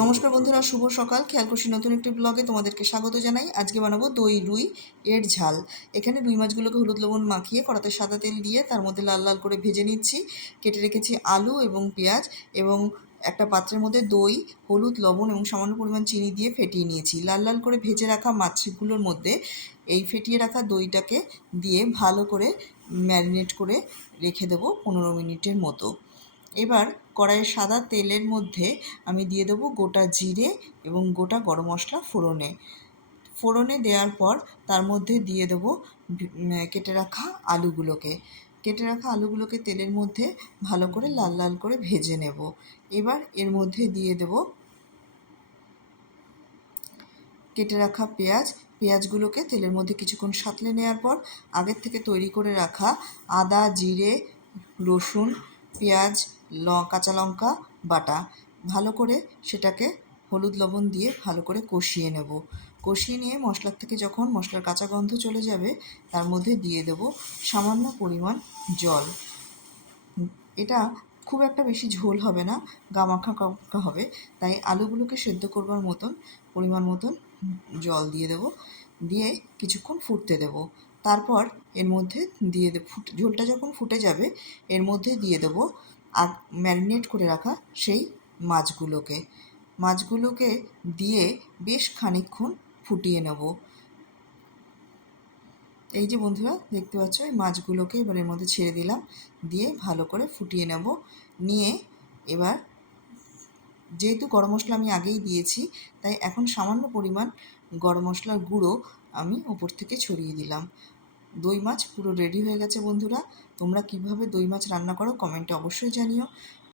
নমস্কার বন্ধুরা, শুভ সকাল। খেয়াল করছি নতুন একটি ব্লগে তোমাদেরকে স্বাগত জানাই। আজকে বানাবো দই রুই এর ঝাল। এখানে রুই মাছগুলোকে হলুদ লবণ মাখিয়ে কড়াতে সাদা তেল দিয়ে তার মধ্যে লাল লাল করে ভেজে নিচ্ছি। কেটে রেখেছি আলু এবং পেঁয়াজ এবং একটা পাত্রের মধ্যে দই, হলুদ লবণ এবং সামান্য পরিমাণ চিনি দিয়ে ফেটিয়ে নিয়েছি। লাল লাল করে ভেজে রাখা মাছগুলোর মধ্যে এই ফেটিয়ে রাখা দইটাকে দিয়ে ভালো করে ম্যারিনেট করে রেখে দেবো পনেরো মিনিটের মতো। এবার কড়াইয়ে সাদা তেলের মধ্যে আমি দিয়ে দেবো গোটা জিরে এবং গোটা গরম মশলা ফোড়নে। ফোড়নে দেওয়ার পর তার মধ্যে দিয়ে দেবো কেটে রাখা আলুগুলোকে। কেটে রাখা আলুগুলোকে তেলের মধ্যে ভালো করে লাল লাল করে ভেজে নেব। এবার এর মধ্যে দিয়ে দেব কেটে রাখা পেঁয়াজ। পেঁয়াজগুলোকে তেলের মধ্যে কিছুক্ষণ সাঁতলে নেওয়ার পর আগের থেকে তৈরি করে রাখা আদা, জিরে, রসুন, পেঁয়াজ ল কাঁচা লঙ্কা বাটা, ভালো করে সেটাকে হলুদ লবণ দিয়ে ভালো করে কষিয়ে নেব। কষিয়ে নিয়ে মশলার থেকে যখন মশলার কাঁচা গন্ধ চলে যাবে, তার মধ্যে দিয়ে দেব সামান্য পরিমাণ জল। এটা খুব একটা বেশি ঝোল হবে না, গামাখা কামাখা হবে, তাই আলুগুলোকে সেদ্ধ করবার মতন, পরিমাণ মতন জল দিয়ে দেব। দিয়ে কিছুক্ষণ ফুটতে দেব। তারপর এর মধ্যে দিয়ে দেব ঝোলটা যখন ফুটে যাবে, এর মধ্যে দিয়ে দেবো ম্যারিনেট করে রাখা সেই মাছগুলোকে। মাছগুলোকে দিয়ে বেশ খানিকক্ষণ ফুটিয়ে নেব। এই যে বন্ধুরা, দেখতে পাচ্ছ, এই মাছগুলোকে এবার এর মধ্যে ছেড়ে দিলাম। দিয়ে ভালো করে ফুটিয়ে নেব। নিয়ে এবার যেহেতু গরম মশলা আমি আগেই দিয়েছি, তাই এখন সামান্য পরিমাণ গরম মশলার গুঁড়ো আমি ওপর থেকে ছড়িয়ে দিলাম। দই মাছ পুরো রেডি হয়ে গেছে বন্ধুরা। তোমরা কীভাবে দই মাছ রান্না করো কমেন্টে অবশ্যই জানিও।